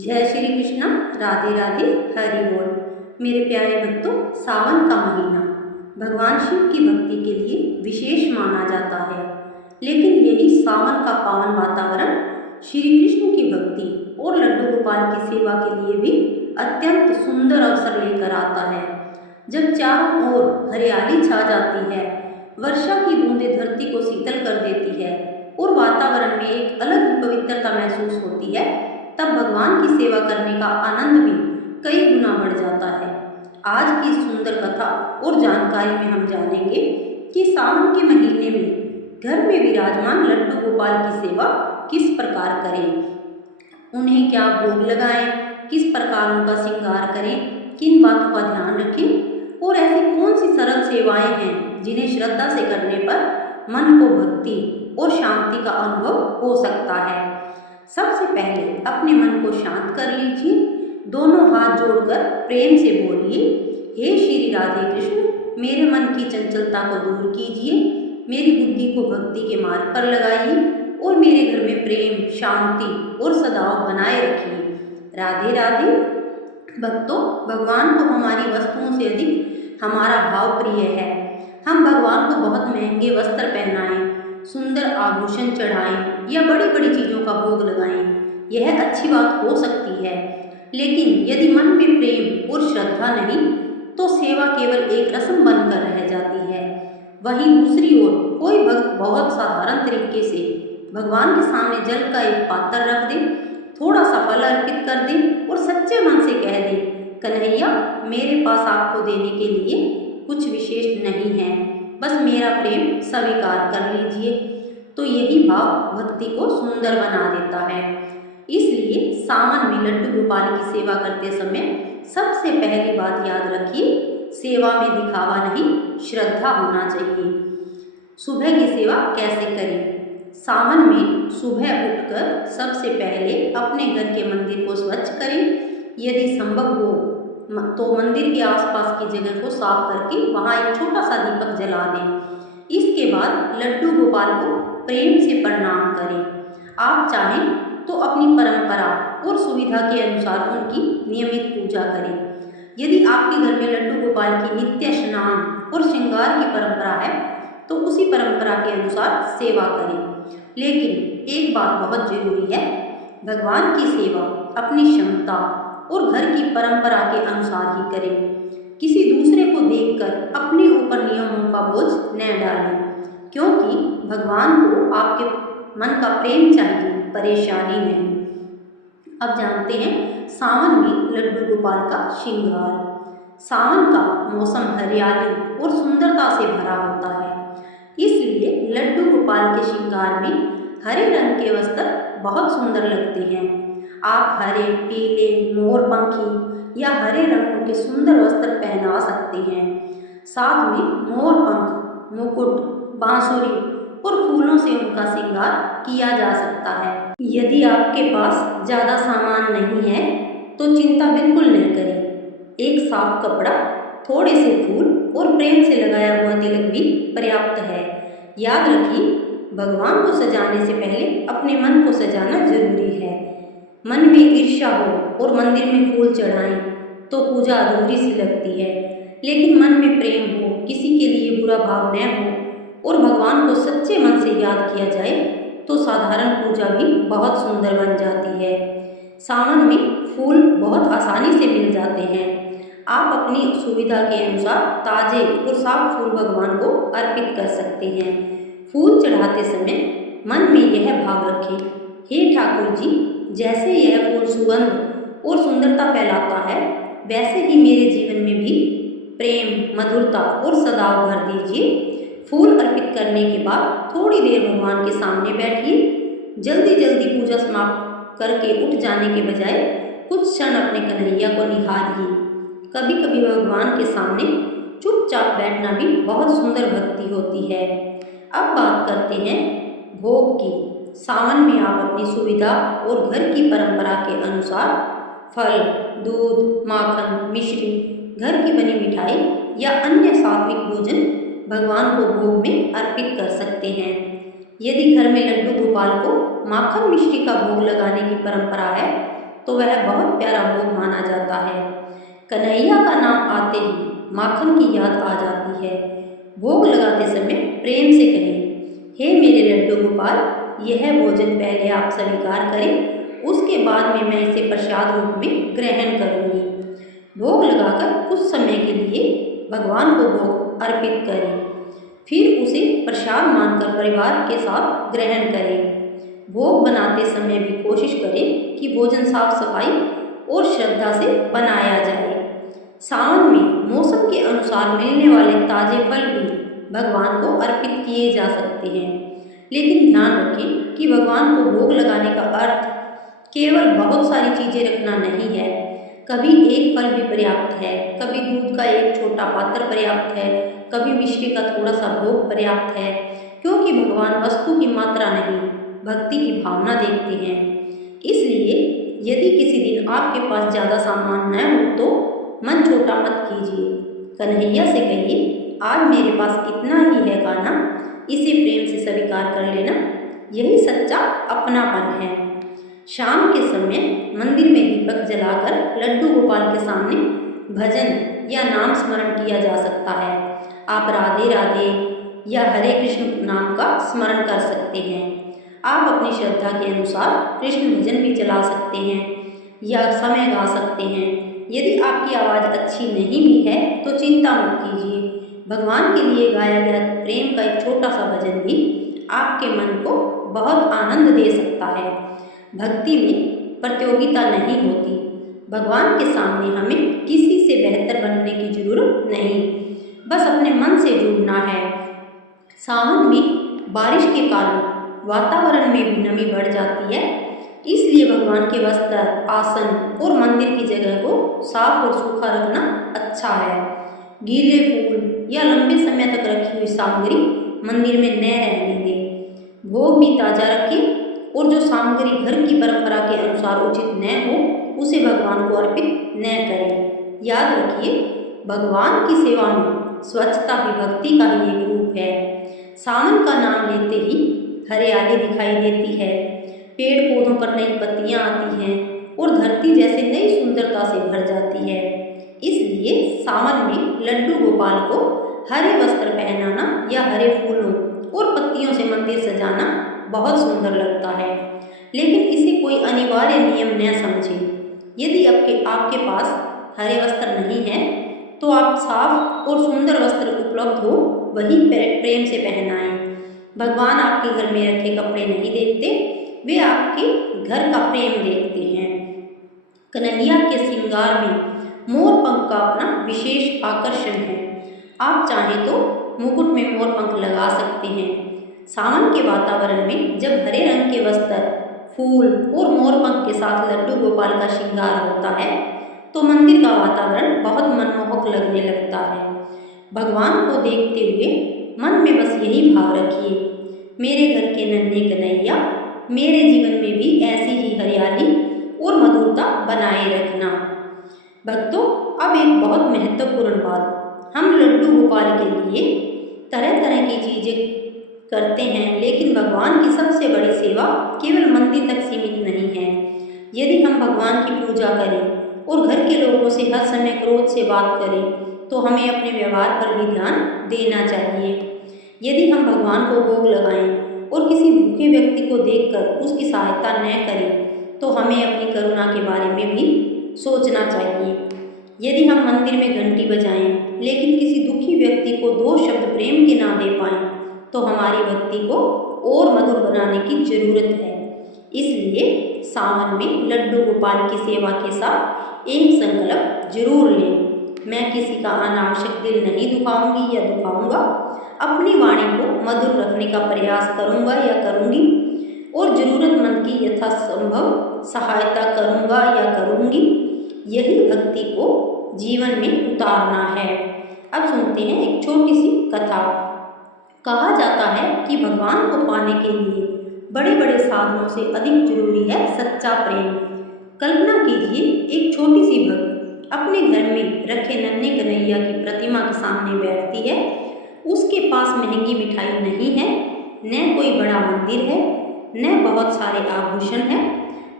जय श्री कृष्ण। राधे राधे। हरि बोल। मेरे प्यारे भक्तों, सावन का महीना भगवान शिव की भक्ति के लिए विशेष माना जाता है। लेकिन यही सावन का पावन वातावरण श्री कृष्ण की भक्ति और लड्डू गोपाल की सेवा के लिए भी अत्यंत सुंदर अवसर लेकर आता है। जब चारों ओर हरियाली छा जाती है, वर्षा की बूंदें धरती को शीतल कर देती है और वातावरण में एक अलग ही पवित्रता महसूस होती है, तब भगवान की सेवा करने का आनंद भी कई गुना बढ़ जाता है। आज की सुंदर कथा और जानकारी में हम जानेंगे कि सावन के महीने में घर में विराजमान लड्डू गोपाल की सेवा किस प्रकार करें, उन्हें क्या भोग लगाएं, किस प्रकार उनका श्रृंगार करें, किन बातों का ध्यान रखें और ऐसी कौन सी सरल सेवाएं हैं जिन्हें श्रद्धा से करने पर मन को भक्ति और शांति का अनुभव हो सकता है। सबसे पहले अपने मन को शांत कर लीजिए। दोनों हाथ जोड़कर प्रेम से बोलिए, हे श्री राधे कृष्ण, मेरे मन की चंचलता को दूर कीजिए, मेरी बुद्धि को भक्ति के मार्ग पर लगाइए और मेरे घर में प्रेम, शांति और सद्भाव बनाए रखिए। राधे राधे। भक्तों, भगवान को हमारी वस्तुओं से अधिक हमारा भाव प्रिय है। हम भगवान को बहुत महंगे वस्त्र पहनाएं, सुंदर आभूषण चढ़ाएं या बड़ी बड़ी चीज़ों का भोग लगाएं, यह अच्छी बात हो सकती है। लेकिन यदि मन में प्रेम और श्रद्धा नहीं तो सेवा केवल एक रस्म बनकर रह जाती है। वहीं दूसरी ओर कोई भक्त बहुत साधारण तरीके से भगवान के सामने जल का एक पात्र रख दे, थोड़ा सा फल अर्पित कर दे और सच्चे मन से कह दे, कन्हैया, मेरे पास आपको देने के लिए कुछ विशेष नहीं है, बस मेरा प्रेम स्वीकार कर लीजिए, तो यही भाव भक्ति को सुंदर बना देता है। इसलिए सावन में लड्डू गोपाल की सेवा करते समय सबसे पहली बात याद रखिए, सेवा में दिखावा नहीं, श्रद्धा होना चाहिए। सुबह की सेवा कैसे करें? सावन में सुबह उठकर सबसे पहले अपने घर के मंदिर को स्वच्छ करें। यदि संभव हो तो मंदिर के आसपास की जगह को साफ करके वहाँ एक छोटा सा दीपक जला दें। इसके बाद लड्डू गोपाल को प्रेम से प्रणाम करें। आप चाहें तो अपनी परंपरा और सुविधा के अनुसार उनकी नियमित पूजा करें। यदि आपके घर में लड्डू गोपाल की नित्य स्नान और श्रृंगार की परंपरा है तो उसी परंपरा के अनुसार सेवा करें। लेकिन एक बात बहुत जरूरी है, भगवान की सेवा अपनी क्षमता और घर की परंपरा के अनुसार ही करें। किसी दूसरे को देखकर अपने ऊपर नियमों का बोझ न डालें, क्योंकि भगवान को आपके मन का प्रेम चाहिए, परेशानी नहीं। अब जानते हैं सावन में लड्डू गोपाल का श्रृंगार। सावन का मौसम हरियाली और सुंदरता से भरा होता है, इसलिए लड्डू गोपाल के श्रृंगार में हरे रंग के वस्त्र बहुत सुंदर लगते हैं। आप हरे, पीले, मोरपंखी या हरे रंगों के सुंदर वस्त्र पहना सकते हैं। साथ में मोरपंख, मुकुट, बांसुरी और फूलों से उनका श्रृंगार किया जा सकता है। यदि आपके पास ज़्यादा सामान नहीं है तो चिंता बिल्कुल नहीं करें। एक साफ कपड़ा, थोड़े से फूल और प्रेम से लगाया हुआ तिलक भी पर्याप्त है। याद रखिए, भगवान को सजाने से पहले अपने मन को सजाना जरूरी है। मन में ईर्ष्या हो और मंदिर में फूल चढ़ाएं तो पूजा अधूरी सी लगती है। लेकिन मन में प्रेम हो, किसी के लिए बुरा भाव न हो और भगवान को सच्चे मन से याद किया जाए तो साधारण पूजा भी बहुत सुंदर बन जाती है। सावन में फूल बहुत आसानी से मिल जाते हैं। आप अपनी सुविधा के अनुसार ताजे और साफ फूल भगवान को अर्पित कर सकते हैं। फूल चढ़ाते समय मन में यह भाव रखें, हे ठाकुर जी, जैसे यह फूल सुगंध और सुंदरता फैलाता है, वैसे ही मेरे जीवन में भी प्रेम, मधुरता और सद्भाव भर दीजिए। फूल अर्पित करने के बाद थोड़ी देर भगवान के सामने बैठिए। जल्दी जल्दी पूजा समाप्त करके उठ जाने के बजाय कुछ क्षण अपने कन्हैया को निहारिए। कभी कभी भगवान के सामने चुपचाप बैठना भी बहुत सुंदर भक्ति होती है। अब बात करते हैं भोग की। सावन में आप अपनी सुविधा और घर की परंपरा के अनुसार फल, दूध, माखन, मिश्री, घर की बनी मिठाई या अन्य सात्विक भोजन भगवान को भोग में अर्पित कर सकते हैं। यदि घर में लड्डू गोपाल को माखन मिश्री का भोग लगाने की परंपरा है तो वह बहुत प्यारा भोग माना जाता है। कन्हैया का नाम आते ही माखन की याद आ जाती है। भोग लगाते समय प्रेम से कहें, हे मेरे लड्डू गोपाल, यह भोजन पहले आप स्वीकार करें, उसके बाद में मैं इसे प्रसाद रूप में ग्रहण करूँगी। भोग लगाकर कुछ समय के लिए भगवान को भोग अर्पित करें, फिर उसे प्रसाद मानकर परिवार के साथ ग्रहण करें। भोग बनाते समय भी कोशिश करें कि भोजन साफ सफाई और श्रद्धा से बनाया जाए। सावन में मौसम के अनुसार मिलने वाले ताजे फल भी भगवान को अर्पित किए जा सकते हैं, लेकिन ध्यान रखें कि भगवान को भोग लगाने का अर्थ केवल बहुत सारी चीज़ें रखना नहीं है। कभी एक फल भी पर्याप्त है, कभी दूध का एक छोटा पात्र पर्याप्त है, कभी मिश्री का थोड़ा सा भोग पर्याप्त है, क्योंकि भगवान वस्तु की मात्रा नहीं, भक्ति की भावना देखते हैं। इसलिए यदि किसी दिन आपके पास ज़्यादा सामान न हो तो मन छोटा मत कीजिए। कन्हैया से कहिए, आज मेरे पास इतना ही है खाना, इसे प्रेम से स्वीकार कर लेना, यही सच्चा अपनापन है। शाम के समय मंदिर में दीपक जलाकर लड्डू गोपाल के सामने भजन या नाम स्मरण किया जा सकता है। आप राधे राधे या हरे कृष्ण नाम का स्मरण कर सकते हैं। आप अपनी श्रद्धा के अनुसार कृष्ण भजन भी चला सकते हैं या समय गा सकते हैं। यदि आपकी आवाज़ अच्छी नहीं भी है तो चिंता मत कीजिए, भगवान के लिए गाया गया प्रेम का एक छोटा सा भजन भी आपके मन को बहुत आनंद दे सकता है। भक्ति में प्रतियोगिता नहीं होती, भगवान के सामने हमें किसी से बेहतर बनने की जरूरत नहीं, बस अपने मन से जुड़ना है। सावन में बारिश के कारण वातावरण में भी नमी बढ़ जाती है, इसलिए भगवान के वस्त्र, आसन और मंदिर की जगह को साफ और सूखा रखना अच्छा है। गीले फूल या लंबे समय तक रखी हुई सामग्री मंदिर में न रहने दें। भोग भी ताज़ा रखें और जो सामग्री घर की परंपरा के अनुसार उचित न हो उसे भगवान को अर्पित न करें। याद रखिए, भगवान की सेवा में स्वच्छता भी भक्ति का ही एक रूप है। सावन का नाम लेते ही हरियाली दिखाई देती है, पेड़ पौधों पर नई पत्तियां आती हैं और धरती जैसे नई सुंदरता से भर जाती है। इसलिए सावन में लड्डू गोपाल को हरे वस्त्र पहनाना या हरे फूलों और पत्तियों से मंदिर सजाना बहुत सुंदर लगता है, लेकिन इसे कोई अनिवार्य नियम न समझें। यदि आपके पास हरे वस्त्र नहीं है तो आप साफ और सुंदर वस्त्र उपलब्ध हो वही प्रेम से पहनाएं। भगवान आपके घर में रखे कपड़े नहीं देखते, वे आपके घर का प्रेम देखते हैं। कन्हैया के श्रृंगार में मोर पंख का अपना विशेष आकर्षण है। आप चाहें तो मुकुट में मोर पंख लगा सकते हैं। सावन के वातावरण में जब हरे रंग के वस्त्र, फूल और मोर पंख के साथ लड्डू गोपाल का श्रृंगार होता है तो मंदिर का वातावरण बहुत मनमोहक लगने लगता है। भगवान को देखते हुए मन में बस यही भाव रखिए, मेरे घर के नन्हे कन्हैया, मेरे जीवन में भी ऐसी ही हरियाली और मधुरता बनाए रखना। भक्तों, अब एक बहुत महत्वपूर्ण बात, हम लड्डू गोपाल के लिए तरह तरह की चीज़ें करते हैं, लेकिन भगवान की सबसे बड़ी सेवा केवल मंदिर तक सीमित नहीं है। यदि हम भगवान की पूजा करें और घर के लोगों से हर समय क्रोध से बात करें तो हमें अपने व्यवहार पर भी ध्यान देना चाहिए। यदि हम भगवान को भोग लगाएं और किसी भूखे व्यक्ति को देखकर उसकी सहायता न करें तो हमें अपनी करुणा के बारे में भी सोचना चाहिए। यदि हम मंदिर में घंटी बजाएं लेकिन किसी दुखी व्यक्ति को 2 शब्द प्रेम के ना दे पाएं तो हमारी भक्ति को और मधुर बनाने की जरूरत है। इसलिए सावन में लड्डू गोपाल की सेवा के साथ एक संकल्प जरूर लें, मैं किसी का अनावश्यक दिल नहीं दुखाऊंगी या दुखाऊंगा, अपनी वाणी को मधुर रखने का प्रयास करूंगा या करूंगी और ज़रूरतमंद की यथासंभव सहायता करूंगा या करूंगी। यही भक्ति को जीवन में उतारना है। अब सुनते हैं एक छोटी सी कथा। कहा जाता है कि भगवान को पाने के लिए बड़े बड़े साधनों से अधिक जरूरी है सच्चा प्रेम। कल्पना कीजिए, एक छोटी सी भक्त अपने घर में रखे नन्हे कन्हैया की प्रतिमा के सामने बैठती है। उसके पास महंगी मिठाई नहीं है, न कोई बड़ा मंदिर है, न बहुत सारे आभूषण हैं,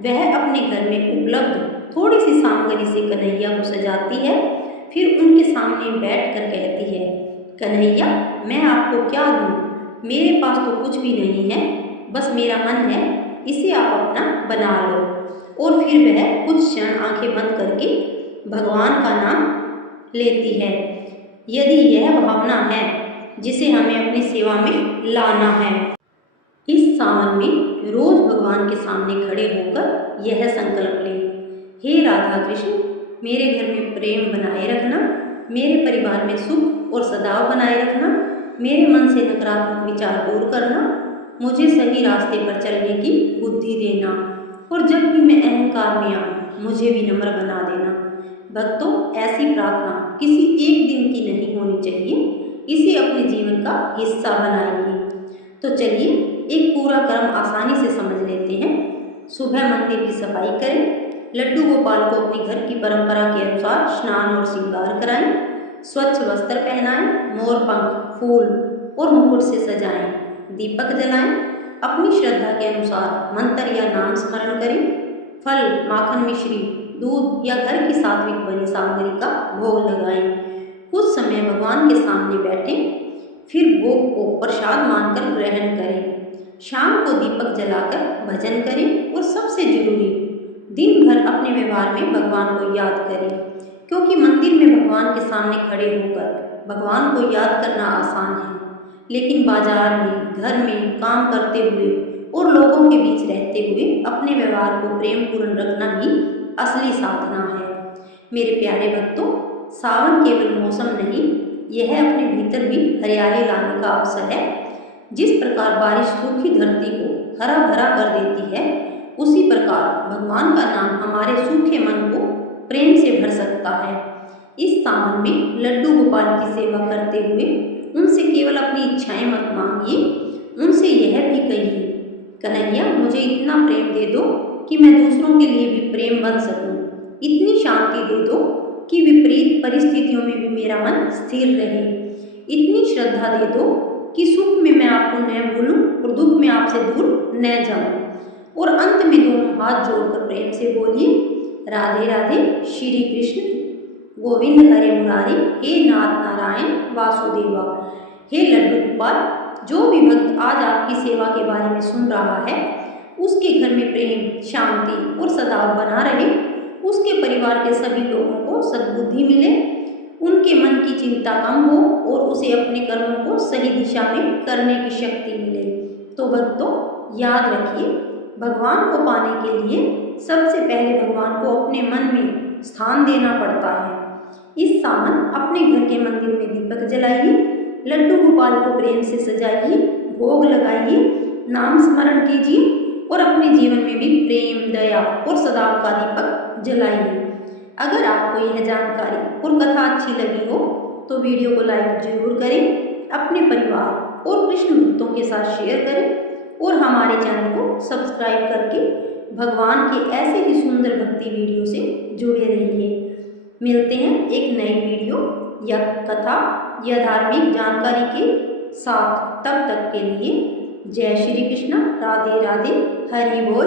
वह अपने घर में उपलब्ध थोड़ी सी सामग्री से कन्हैया को सजाती है। फिर उनके सामने बैठकर कहती है, कन्हैया, मैं आपको क्या दूँ? मेरे पास तो कुछ भी नहीं है, बस मेरा मन है, इसे आप अपना बना लो। और फिर वह कुछ क्षण आंखें बंद करके भगवान का नाम लेती है। यदि यह भावना है जिसे हमें अपनी सेवा में लाना है। इस सावन में रोज भगवान के सामने खड़े होकर यह संकल्प लें, हे राधा कृष्ण, मेरे घर में प्रेम बनाए रखना, मेरे परिवार में सुख और सद्भाव बनाए रखना, मेरे मन से नकारात्मक विचार दूर करना, मुझे सही रास्ते पर चलने की बुद्धि देना, और जब भी मैं अहंकार में आऊँ मुझे भी नम्र बना देना। भक्तों, ऐसी प्रार्थना किसी एक दिन की नहीं होनी चाहिए, इसे अपने जीवन का हिस्सा बनाइए। तो चलिए एक पूरा क्रम आसानी से समझ लेते हैं। सुबह मंदिर की सफाई करें, लड्डू गोपाल को अपने घर की परंपरा के अनुसार स्नान और श्रृंगार कराएं, स्वच्छ वस्त्र पहनाएं, मोर पंख, फूल और मुकुट से सजाएं, दीपक जलाएं, अपनी श्रद्धा के अनुसार मंत्र या नाम स्मरण करें, फल, माखन, मिश्री, दूध या घर की सात्विक बनी सामग्री का भोग लगाएं। कुछ समय भगवान के सामने बैठें, फिर भोग को प्रसाद मानकर ग्रहण करें। शाम को दीपक जलाकर भजन करें और सबसे जरूरी, दिन भर अपने व्यवहार में भगवान को याद करें, क्योंकि मंदिर में भगवान के सामने खड़े होकर भगवान को याद करना आसान है, लेकिन बाजार में, घर में काम करते हुए और लोगों के बीच रहते हुए अपने व्यवहार को प्रेम पूर्ण रखना ही असली साधना है। मेरे प्यारे भक्तों, सावन केवल मौसम नहीं, यह अपने भीतर भी हरियाली लाने का अवसर है। जिस प्रकार बारिश सूखी धरती को हरा भरा कर देती है, उसी प्रकार भगवान का नाम हमारे सूखे मन को प्रेम से भर सकता है। इस सावन में लड्डू गोपाल की सेवा करते हुए उनसे केवल अपनी इच्छाएं मत मांगिए, उनसे यह भी कहिए, कन्हैया, मुझे इतना प्रेम दे दो कि मैं दूसरों के लिए भी प्रेम बन सकूं, इतनी शांति दे दो कि विपरीत परिस्थितियों में भी मेरा मन स्थिर रहे, इतनी श्रद्धा दे दो कि सुख में मैं आपको न भूलूं और दुख में आपसे दूर न जाऊं। और अंत में दोनों हाथ जोड़कर प्रेम से बोलिए, राधे राधे, श्री कृष्ण गोविंद हरे मुरारी, हे नाथ नारायण वासुदेवा। हे लड्डू गोपाल, जो भी भक्त आज आपकी सेवा के बारे में सुन रहा है, उसके घर में प्रेम, शांति और सद्भाव बना रहे, उसके परिवार के सभी लोगों को सद्बुद्धि मिले, उनके मन की चिंता कम हो और उसे अपने कर्मों को सही दिशा में करने की शक्ति मिले। तो भक्तों, याद रखिए, भगवान को पाने के लिए सबसे पहले भगवान को अपने मन में स्थान देना पड़ता है। इस सावन अपने घर के मंदिर में दीपक जलाइए, लड्डू गोपाल को प्रेम से सजाइए, भोग लगाइए, नाम स्मरण कीजिए और अपने जीवन में भी प्रेम, दया और सद्भाव का दीपक जलाइए। अगर आपको यह जानकारी और कथा अच्छी लगी हो तो वीडियो को लाइक जरूर करें, अपने परिवार और कृष्ण भक्तों के साथ शेयर करें और हमारे चैनल को सब्सक्राइब करके भगवान के ऐसे ही सुंदर भक्ति वीडियो से जुड़े रहिए। मिलते हैं एक नई वीडियो या कथा या धार्मिक जानकारी के साथ। तब तक के लिए जय श्री कृष्ण, राधे राधे, हरि बोल।